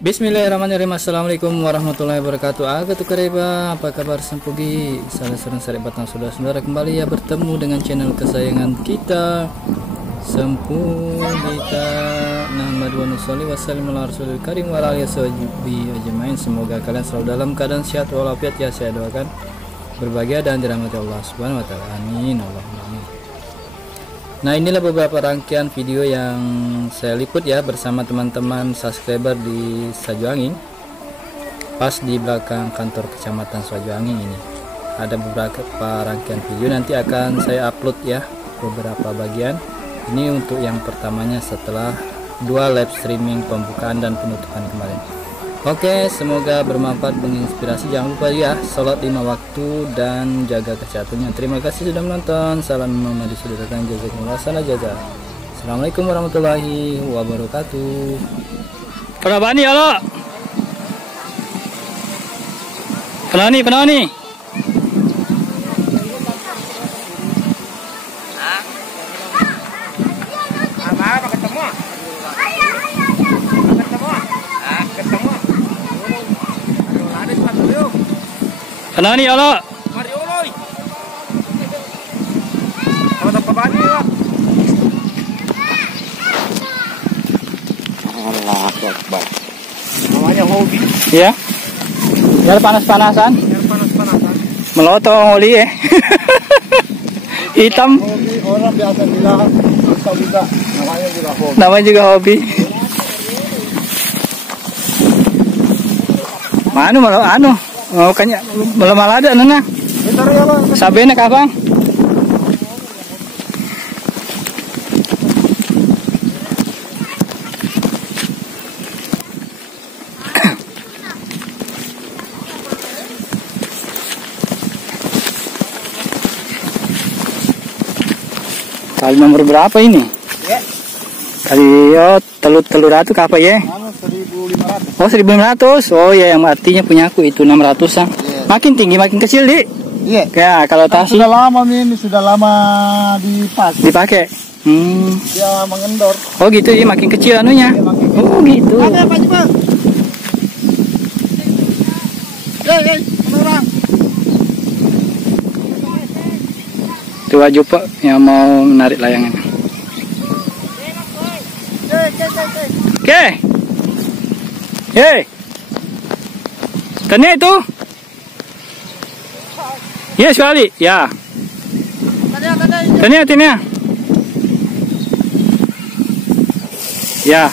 Bismillahirrahmanirrahim. Assalamualaikum warahmatullahi wabarakatuh. Aga tu kareba, apa kabar sempugi? Salah seorang sari batang saudara-saudara kembali ya bertemu dengan channel kesayangan kita Sempugita. Nahmadu wa nusalli wa sallimu ala rasulil karim wa ala alihi washabihi ajmain. Semoga kalian selalu dalam keadaan sehat walafiat ya, saya doakan berbahagia dan dirahmati Allah Subhanahu wa taala. Amin. Allahumma amin. Nah, inilah beberapa rangkaian video yang saya liput ya bersama teman-teman subscriber di Sajuangin. Pas di belakang kantor kecamatan Sajuangin ini ada beberapa rangkaian video, nanti akan saya upload ya beberapa bagian. Ini untuk yang pertamanya setelah 2 live streaming pembukaan dan penutupan kemarin. Oke, semoga bermanfaat, menginspirasi. Jangan lupa ya sholat 5 waktu dan jaga kesehatannya. Terima kasih sudah menonton. Salam Muhammad sudah datang, jazakumullah sana jaza. Assalamualaikum warahmatullahi wabarakatuh. Kenapa nih halo? Kenapa nih? Apa ketemu? Kenapa nih halo? Mari uloi. Apa tak kabani ya? Allah Akbar. Namanya hobi. Iya. Biar panas-panasan. Melotong oli ya. Hitam. Hobi orang biasa bilang hitam juga. Namanya juga hobi. Namanya juga hobi. Anu. Oh, kayaknya belum ada nana. Bentar ya, Bang. Sabena kabang. Kali nomor berapa ini? Ya. Kali telur ratu apa ya? 1.500. Oh 1.500. Oh ya, yang artinya punya aku itu 600-an. Iya. Makin tinggi makin kecil di. Iya. Ya kalau tasi Sudah lama ini, sudah lama dipakai. Dia mengendor. Oh gitu ya, makin kecil anunya. Dia makin kecil. Oh gitu. Ada apa Bang? Hei, orang. Itu aja Pak yang mau menarik layangan. Oke. Hei. Tanya itu. Ya sekali, ya. Tanya. Ya.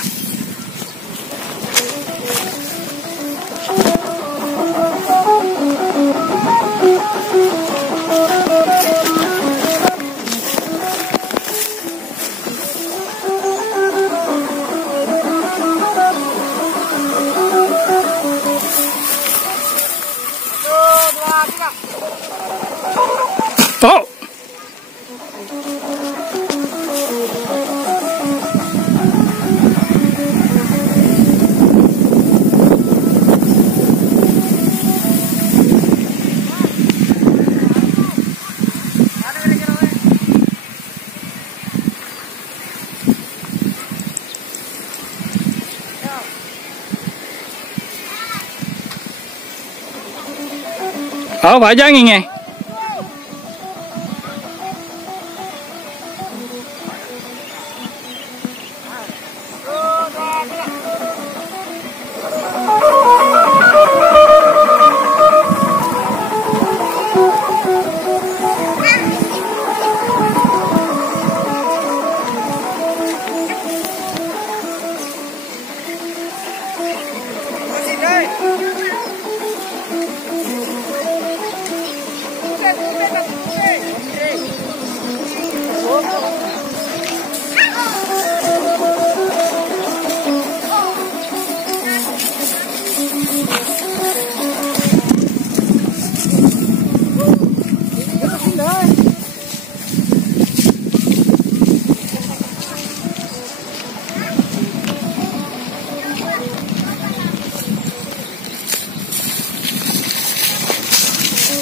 Oh. Oh, pajang ini.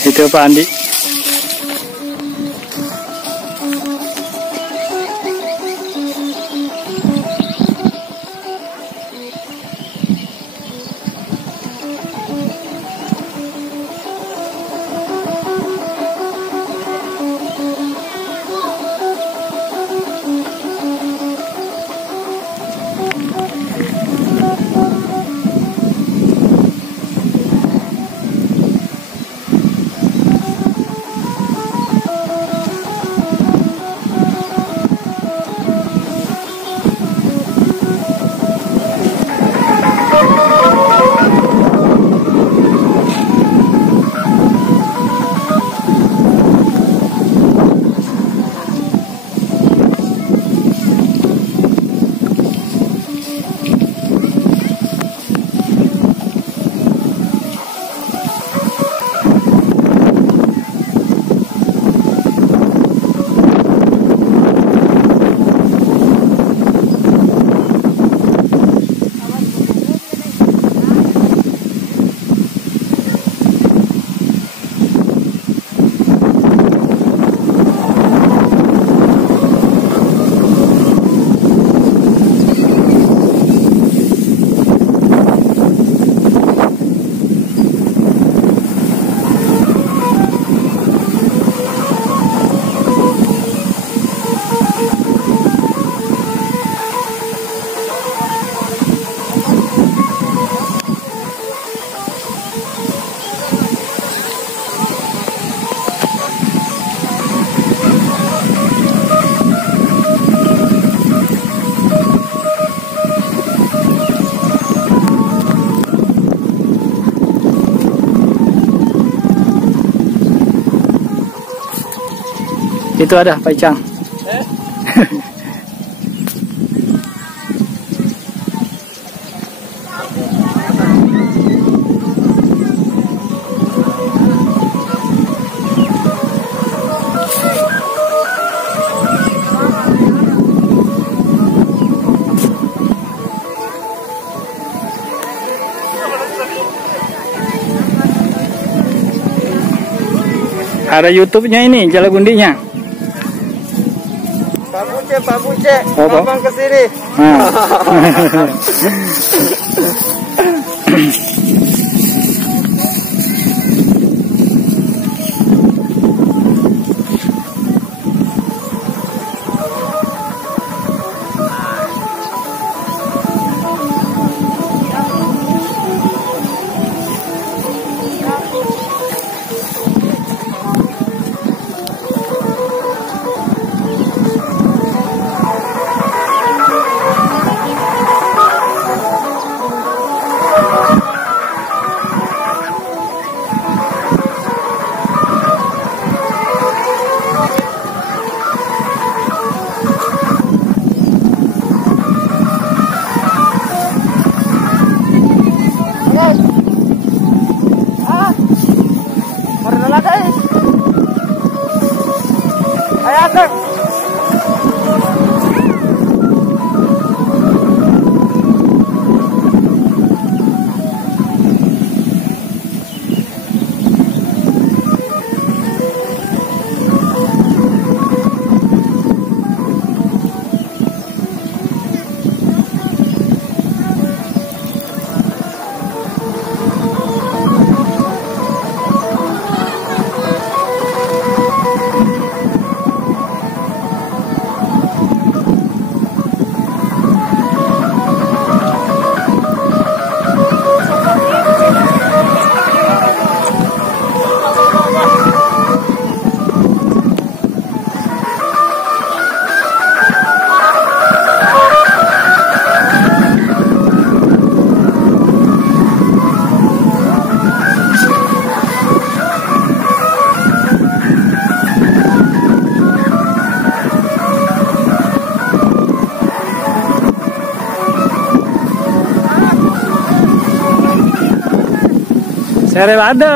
Itu Pak Andi. Situ ada Pak Icang. Ada YouTube-nya ini, Jalagundinya. Pak Buce, Oh, Pak. abang kesini. Saya rela ada.